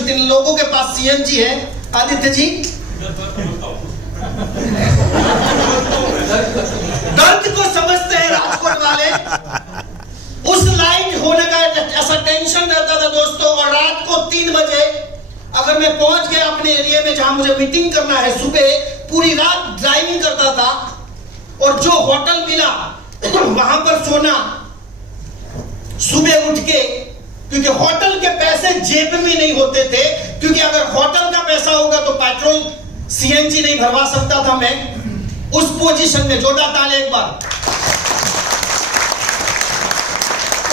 जितने लोगों के पास सीएनजी है, आदित्य जी दर्द को समझते हैं राजकोट वाले। उस लाइट होने का ऐसा टेंशन रहता था दोस्तों, और रात को 3 बजे अगर मैं पहुंच गया अपने एरिया में जहां मुझे मीटिंग करना है, सुबह पूरी रात ड्राइविंग करता था, और जो होटल मिला वहां पर सोना, सुबह उठ के, क्योंकि होटल के पैसे जेब में नहीं होते थे, क्योंकि अगर होटल का पैसा होगा तो पेट्रोल सीएनजी नहीं भरवा सकता था मैं। उस पोजीशन में जोड़ा ताले एक बार,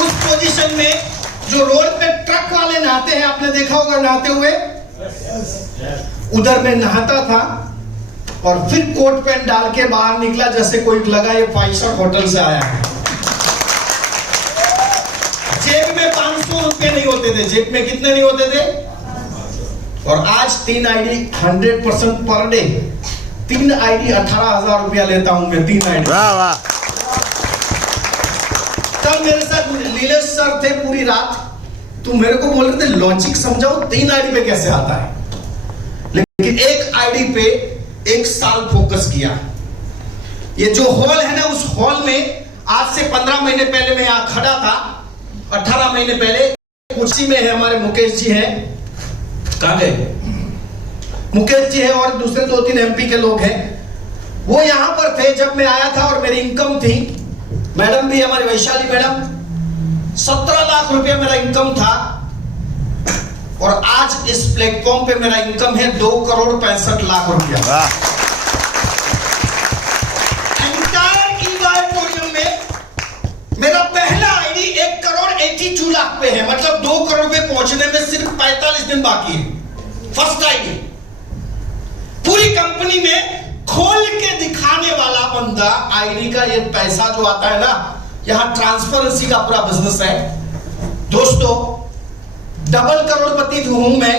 उस पोजीशन में जो रोड पे ट्रक वाले नहाते हैं, आपने देखा होगा नहाते हुए, उधर में नहाता था और फिर कोट पैंट डाल के बाहर निकला जैसे कोई लगा ये 5 स्टार होटल से आया है। जेब में 500 रुपए नहीं होते थे, जेब में कितने नहीं होते थे, और आज 3 आईडी 100% पर डे, 3 आईडी 18,000 रुपया लेता हूं मैं, 3 आईडी। वाह वाह। कल मेरे साथ नीलेश सर थे पूरी रात, तो मेरे को बोल रहे थे लॉजिक समझाओ 3 आईडी पे कैसे आता है, लेकिन एक आईडी पे 1 साल फोकस किया। ये जो हॉल है ना, उस हॉल में आज से 15 महीने पहले मैं यहां खड़ा था, 18 महीने पहले। कुर्सी में है हमारे मुकेश जी हैं, कहां गए मुकेश जी है, और दूसरे 2-3 एमपी के लोग हैं। वो यहां पर थे जब मैं आया था, और मेरी इनकम थी, मैडम भी हमारी वैशाली मैडम, 17 लाख रुपया मेरा इनकम था, और आज इस प्लेटफॉर्म पे मेरा इनकम है 2 करोड़ 65 लाख रुपया। एंटायर ई-ऑडिटोरियम में मेरा पहला आईडी 1 करोड़ 82 लाख पे है, मतलब 2 करोड़ पे पहुंचने में सिर्फ 45 दिन बाकी है। फर्स्ट आईडी पूरी कंपनी में खोल के दिखाने वाला बंदा। आईडी का ये पैसा जो आता है ना, यहां ट्रांसपेरेंसी का पूरा बिजनेस है दोस्तों। डबल करोड़पति हूं मैं,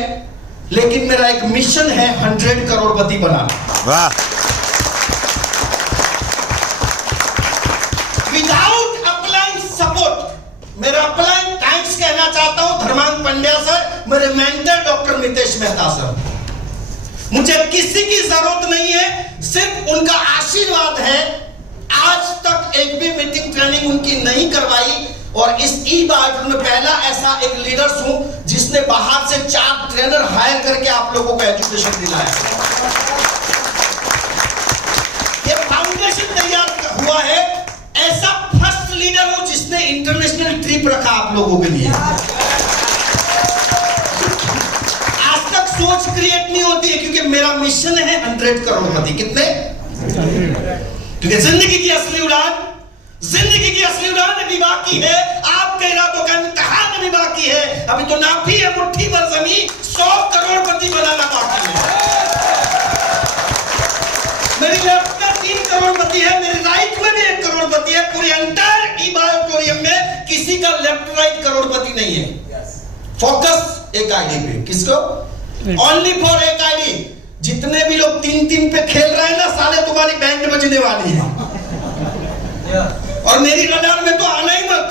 लेकिन मेरा एक मिशन है 100 करोड़पति बनाना। वाह। विदाउट अप्लाइंग सपोर्ट, मेरा अप्लाइंग थैंक्स कहना चाहता हूं धर्मांग पंड्या सर, मेरे mentor doctor Mitesh Mehta sir. मुझे किसी की जरूरत नहीं है, सिर्फ उनका आशीर्वाद है। आज तक एक भी मीटिंग ट्रेनिंग उनकी नहीं करवाई, और इस ई-बाइट में पहला ऐसा एक लीडर हूं जिसने बाहर से 4 ट्रेनर हायर करके आप लोगों को एजुकेशन दिलाया। ये फाउंडेशन तैयार हुआ है, ऐसा फर्स्ट लीडर हूं जिसने इंटरनेशनल ट्रिप रखा आप लोगों के लिए। आज तक सोच क्रिएट नहीं होती है, क्योंकि मेरा मिशन है 100 करोड़पति। कितने? क्योंकि जिंदगी की असली उड़ान, जिंदगी की असली उड़ान अभी बाकी है, आपके इरादों का इम्तिहान अभी बाकी है। अभी तो नाफी है मुट्ठी भर जमीन, 100 करोड़पति बनाना बाकी है। मेरी लेफ्ट में 3 करोड़पति है, मेरी राइट में भी 1 करोड़पति है। पूरे एंटायर ई-ऑडिटोरियम में किसी का लेफ्ट राइट करोड़पति नहीं है। फोकस एक आईडी पे, किसको? ओनली फॉर एक आईडी। जितने भी लोग 3-3 पे खेल रहे हैं ना, साले तुम्हारी बैंड बजने वाली है, और मेरी रडार में तो आना ही मत।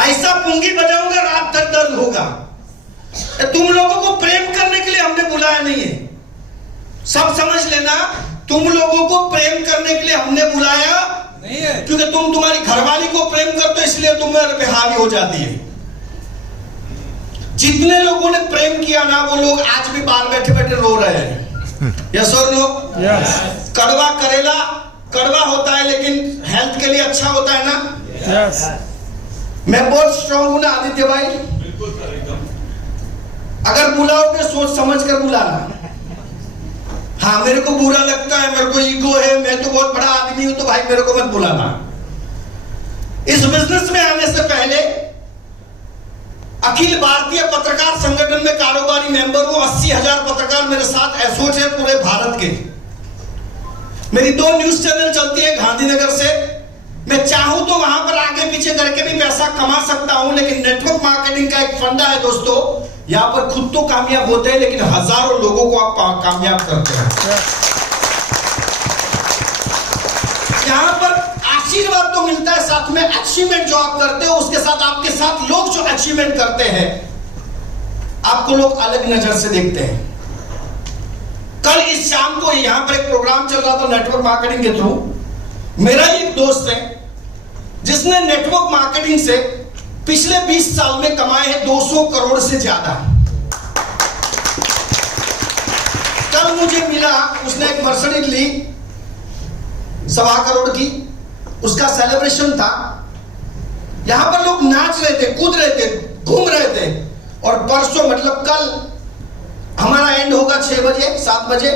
ऐसा पुंगी बजाऊंगा रात तक दर्द होगा। तुम लोगों को प्रेम करने के लिए हमने बुलाया नहीं है, सब समझ लेना। तुम लोगों को प्रेम करने के लिए हमने बुलाया नहीं है, क्योंकि तुम तुम्हारी घरवाली को प्रेम करते हो, इसलिए तुम मेरे पे हावी हो जाती है। जितने लोगों ने प्रेम किया ना, वो लोग आज भी बाहर बैठे बैठे रो रहे हैं। यस और नो? यस। कड़वा करेला कड़वा होता है, लेकिन हेल्थ के लिए अच्छा होता है ना? यस। मैं बहुत स्ट्रांग हूं ना आदित्य भाई? बिल्कुल सर, एकदम। अगर बुलाओगे सोच समझ कर बुलाना। हाँ, मेरे को बुरा लगता है, मेरे को ईगो है, मैं तो बहुत बड़ा आदमी हूं, तो भाई मेरे को मत बुलाना। इस बिजनेस में आने से पहले अखिल भारतीय पत्रकार संगठन में कारोबारी मेंबर हूं। 80,000 पत्रकार मेरे साथ एसोसिएट पूरे भारत के। मेरी 2 न्यूज चैनल चलती है गांधीनगर से। मैं चाहूं तो वहां पर आगे पीछे करके भी पैसा कमा सकता हूं, लेकिन नेटवर्क मार्केटिंग का एक फंडा है दोस्तों। यहां पर खुद तो कामयाब होते हैं, लेकिन हजारों लोगों को आप कामयाब करते हैं। यहां पर आशीर्वाद तो मिलता है, साथ में अचीवमेंट जो आप करते हो उसके साथ आपके साथ लोग जो अचीवमेंट करते हैं, आपको लोग अलग नजर से देखते हैं। कल इस शाम को यहां पर एक प्रोग्राम चल रहा था नेटवर्क मार्केटिंग के थ्रू। मेरा एक दोस्त है जिसने नेटवर्क मार्केटिंग से पिछले 20 साल में कमाए हैं 200 करोड़ से ज्यादा। कल मुझे मिला, उसने एक मर्सिडीज ली 1.25 करोड़ की, उसका सेलिब्रेशन था। यहां पर लोग नाच रहे थे, कूद रहे थे, घूम रहे थे। और परसों मतलब कल हमारा एंड होगा 6 बजे 7 बजे,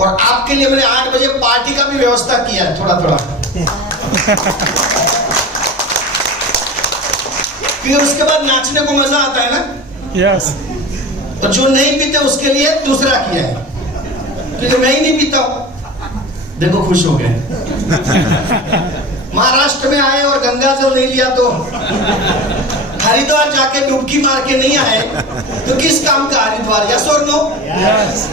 और आपके लिए मैंने 8 बजे पार्टी का भी व्यवस्था किया है थोड़ा थोड़ा। क्योंकि उसके बाद नाचने को मजा आता है ना। यस। और जो नहीं पीते उसके लिए दूसरा किया है, क्योंकि मैं ही नहीं पीता हूं। देखो खुश हो गए। महाराष्ट्र में आए और गंगा जल नहीं लिया तो हरिद्वार जाके डुबकी मार के नहीं आए तो किस काम का हरिद्वार? यस और नो? यस।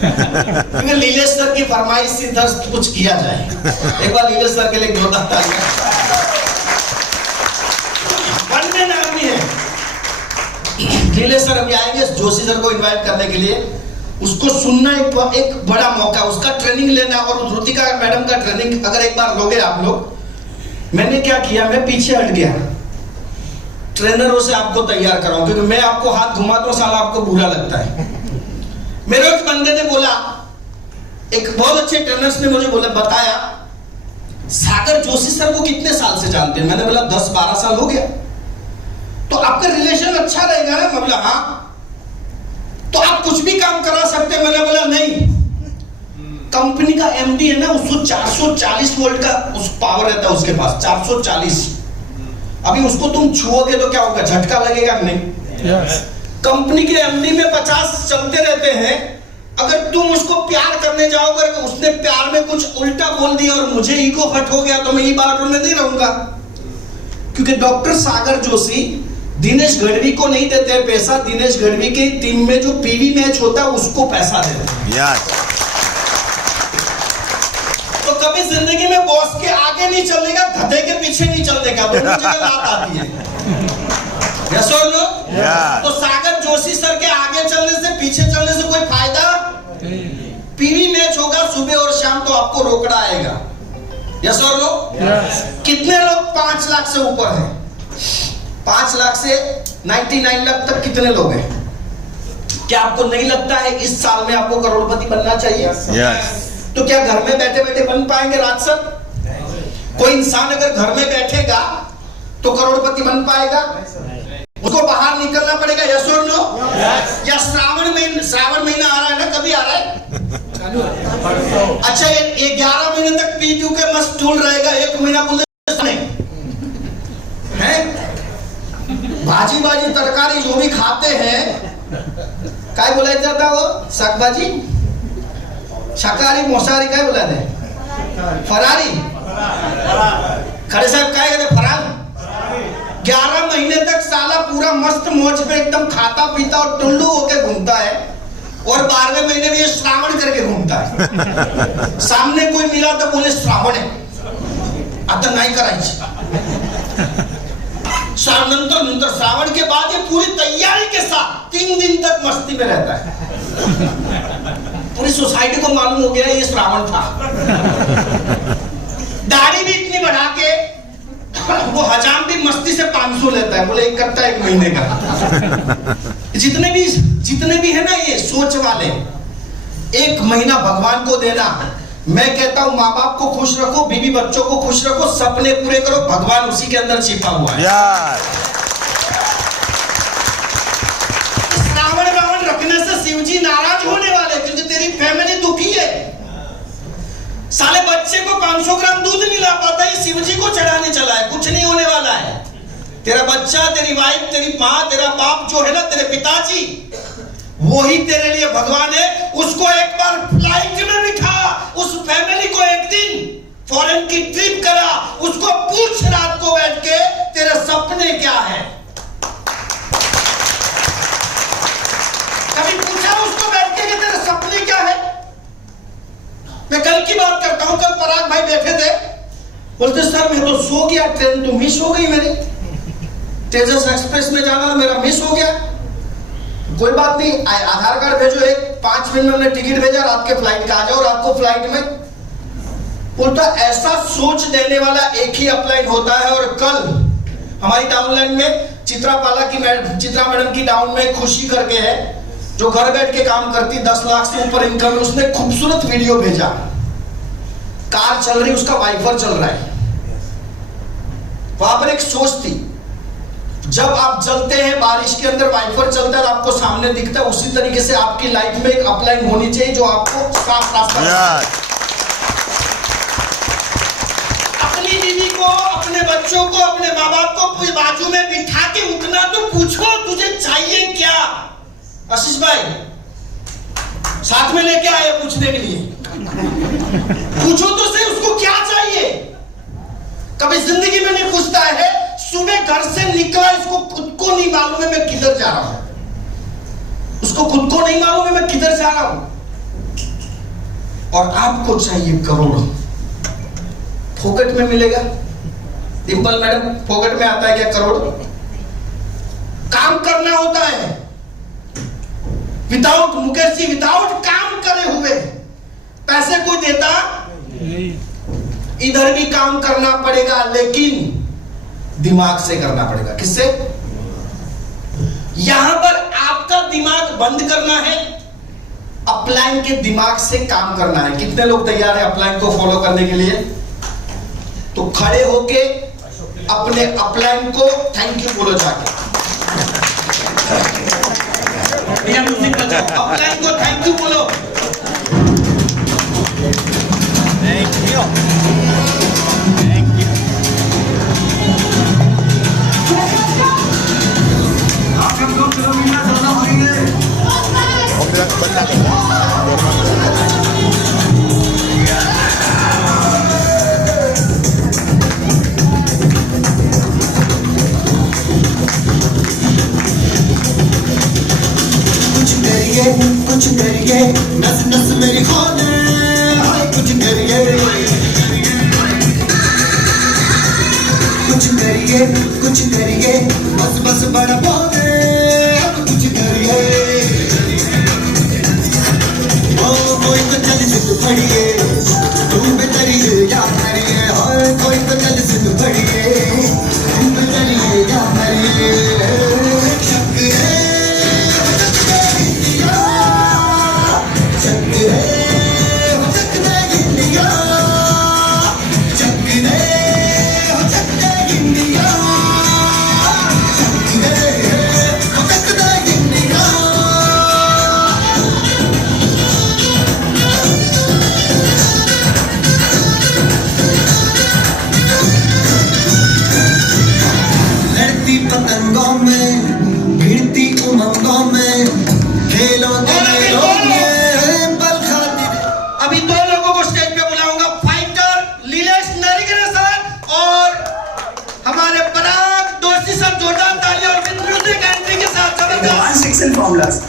क्योंकि लीलेश सर की फरमाइश से इधर कुछ किया जाए। एक बार लीलेश सर के लिए जोरदार तालियां। वन मैन आर्मी है। लीलेश सर अभी आएंगे जोशी सर को इनवाइट करने के लिए। उसको सुनना एक बड़ा मौका, उसका ट्रेनिंग लेना। और ऋतिका मैडम का ट्रेनिंग अगर एक बार लोगे आप लोग, मैंने क्या किया, मैं पीछे हट गया, ट्रेनरों से आपको तैयार कराऊं, क्योंकि मैं आपको हाथ घुमाता हूं साला आपको बुरा लगता है। मेरे एक बंदे ने बोला, एक बहुत अच्छे ट्रेनर्स ने मुझे बोला, बताया सागर जोशी सर को कितने साल से जानते हैं? मैंने बोला 10-12 साल हो गया। तो आपका रिलेशन अच्छा रहेगा ना? मैं बोला हाँ। तो आप कुछ भी काम करा सकते हैं? मैंने बोला नहीं। कंपनी का एमडी है ना, उसको 440 वोल्ट का उस पावर रहता है उसके पास, 440। अभी उसको तुम छुओगे तो क्या होगा? झटका लगेगा नहीं? यस। कंपनी के एमडी में 50 चलते रहते हैं। अगर तुम उसको प्यार करने जाओगे, उसने प्यार में कुछ उल्टा बोल दिया और मुझे ईगो हट हो गया, तो मैं ये बात में नहीं रहूंगा। क्योंकि डॉक्टर सागर जोशी दिनेश गढ़वी को नहीं देते हैं पैसा, दिनेश गढ़वी के टीम में जो पीवी मैच होता है उसको पैसा देते हैं। यस। तो कभी जिंदगी में बॉस के आगे नहीं चलने का, गधे के पीछे नहीं चलने का, दोनों जगह बात आती है। यस और नो? तो सागर जोशी सर के आगे चलने से पीछे चलने से कोई फायदा? पीवी मैच होगा सुबह और शाम तो आपको रोकड़ा आएगा। यस और नो? कितने लोग 5 लाख से ऊपर हैं? 5 लाख से 99 लाख तक कितने लोग हैं? क्या आपको नहीं लगता है इस साल में आपको करोड़पति बनना चाहिए? यस। तो क्या घर में बैठे बैठे बन पाएंगे राजसर? कोई इंसान अगर घर में बैठेगा तो करोड़पति बन पाएगा? उसको बाहर निकलना पड़ेगा। यस और नो? या श्रावण महीना आ रहा है ना, कभी आ रहा है? अच्छा, ये 11 महीने तक पी क्यू के मस्त टूल रहेगा, 1 महीना बोले भाजी भाजी तरकारी जो भी खाते हैं, काय बोला जाता वो शाकभाजी, शाकाहारी मोसाहारी काय बोला जाए? फरारी। खड़े साहब काय कहते? फरार। 11 महीने तक साला पूरा मस्त मौज में एकदम खाता पीता और टुल्लू होके घूमता है, और 12वें महीने में ये श्रावण करके घूमता है। सामने कोई मिला तो बोले श्रावण है, आता नहीं करायची। नंतर श्रावण के बाद ये पूरी तैयारी के साथ 3 दिन तक मस्ती में रहता है। पूरी सोसाइटी को मालूम हो गया ये श्रावण था। दाढ़ी भी इतनी बढ़ा के वो हजाम भी मस्ती से 500 लेता है, बोले 1 महीने का। जितने भी है ना ये सोच वाले, 1 महीना भगवान को देना। मैं कहता हूं माँ बाप को खुश रखो, बीवी बच्चों को खुश रखो, सपने पूरे करो, भगवान उसी के अंदर छिपा हुआ है। श्रावण रावण रखने से शिवजी नाराज होने वाले, क्योंकि तेरी फैमिली दुखी है। साले बच्चे को 500 ग्राम दूध नहीं ला पाता, ये शिवजी को चढ़ाने चला है। कुछ नहीं होने वाला है। तेरा बच्चा, तेरी वाइफ, तेरी माँ, तेरा बाप जो है ना, तेरे पिताजी, वही तेरे लिए भगवान है। उसको एक बार फ्लाइट में बिठा, उस फैमिली को एक दिन फॉरेन की ट्रिप करा, उसको पूछ रात को बैठ के तेरे सपने क्या है। कभी पूछा उसको बैठ के कि तेरे सपने क्या है? मैं कल की बात करता हूं, कल पराग भाई बैठे थे, बोलते सर मैं तो सो गया, ट्रेन तुम ही सो गई मेरी। तेजस एक्सप्रेस में जाना मेरा मिस हो गया, कोई बात नहीं, आधार कार्ड भेजो, एक 5 मिनट में हमने टिकट भेजा, रात के फ्लाइट का आ जाओ, रात को फ्लाइट में। उल्टा ऐसा सोच देने वाला एक ही अपलाइन होता है। और कल हमारी डाउनलाइन में चित्रा मैडम की डाउन में खुशी करके है, जो घर बैठ के काम करती, 10 लाख से ऊपर इनकम, उसने खूबसूरत वीडियो भेजा, कार चल रही, उसका वाइपर चल रहा है। वहां पर एक सोच थी, जब आप चलते हैं बारिश के अंदर, वाइपर चलता है, आपको सामने दिखता है, उसी तरीके से आपकी लाइफ में एक अपलाइन होनी चाहिए जो आपको साफ रास्ता, अपनी बीवी को, अपने बच्चों को, अपने माँ बाप को बाजू में बिठा के उतना तो पूछो तुझे चाहिए क्या। आशीष भाई साथ में लेके आए पूछने के लिए, पूछो तो सही उसको क्या चाहिए। कभी जिंदगी में नहीं पूछता है, सुबह घर से निकला, इसको खुद को नहीं मालूम है मैं किधर जा रहा हूं, उसको खुद को नहीं मालूम है मैं किधर जा रहा हूं। और आपको चाहिए करोड़, फोकट में मिलेगा। डिंपल मैडम, फोकट में आता है क्या करोड़? काम करना होता है, विदाउट, मुकेश जी, विदाउट काम करे हुए पैसे कोई देता नहीं। इधर भी काम करना पड़ेगा, लेकिन दिमाग से करना पड़ेगा। किससे? यहां पर आपका दिमाग बंद करना है, अपलाइन के दिमाग से काम करना है। कितने लोग तैयार हैं अपलाइन को फॉलो करने के लिए? तो खड़े होके अपने अपलाइन को थैंक यू बोलो जाके, अपलाइन को थैंक यू बोलो। Thank you, thank you. आप हम लोग किलोमीटर चलना पड़ेंगे। कुछ करिए, नस नस मेरी खोले, कुछ करिए, कुछ करिए, कुछ करिए, बस बस बड़ा बोले, कुछ करिए। ओ कोई तो चल सिद्ध पड़िए, तुम बेतरिए या मरिए, कोई तो चल सिद्ध पड़िए, तुम बेतरिए या मरिए। पतंगों में गिरती उमंगों में खेलों में पल खातिर। अभी 2 लोगों को स्टेज पे बुलाऊंगा, फाइटर लीलेश नरिगरे सर और हमारे पराग दोषी सर। जोरदार तालियां और विद म्यूजिक एंट्री के साथ जबरदस्त।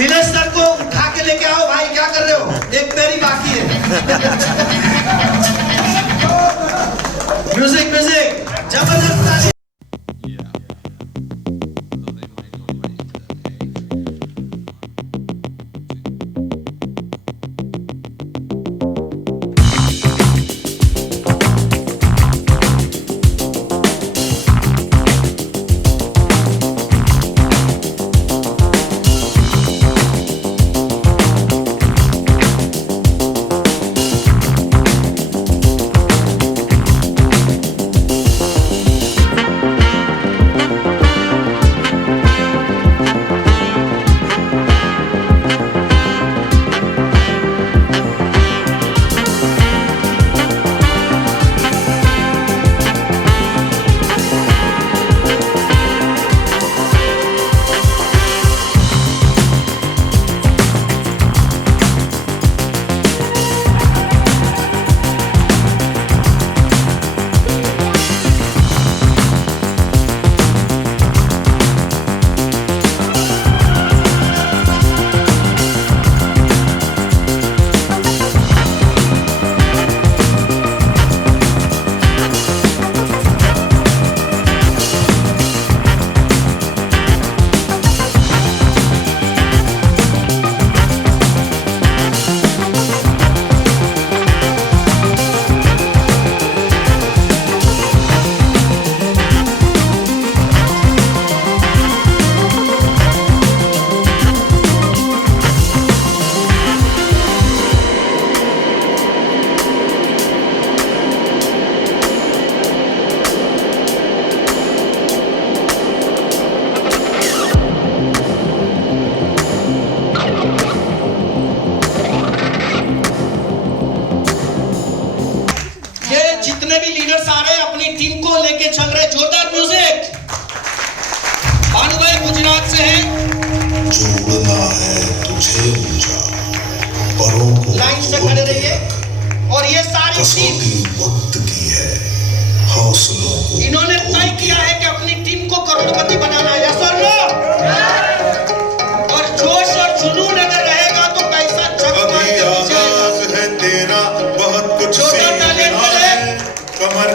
लीलेश सर को उठा के लेके आओ भाई, क्या कर रहे हो? एक पैरी बाकी है। म्यूजिक म्यूजिक जबरदस्त ताली।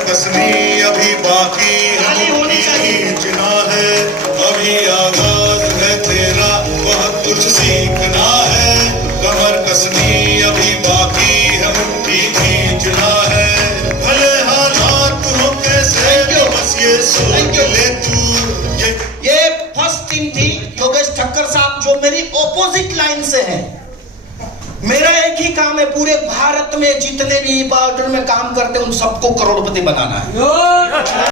कसनी अभी बाकी खींचना है, अभी आगाज है तेरा, बहुत कुछ सीखना है। कमर कसनी अभी बाकी है, मुट्ठी खींचना है। भले हालात हो कैसे बस ये सोच ले तू। ये फर्स्ट टीम थी योगेश ठक्कर साहब, जो मेरी ऑपोजिट लाइन से है। मेरा एक ही काम है, पूरे भारत में जितने भी बॉर्डर में काम करते हैं उन सबको करोड़पति बनाना है।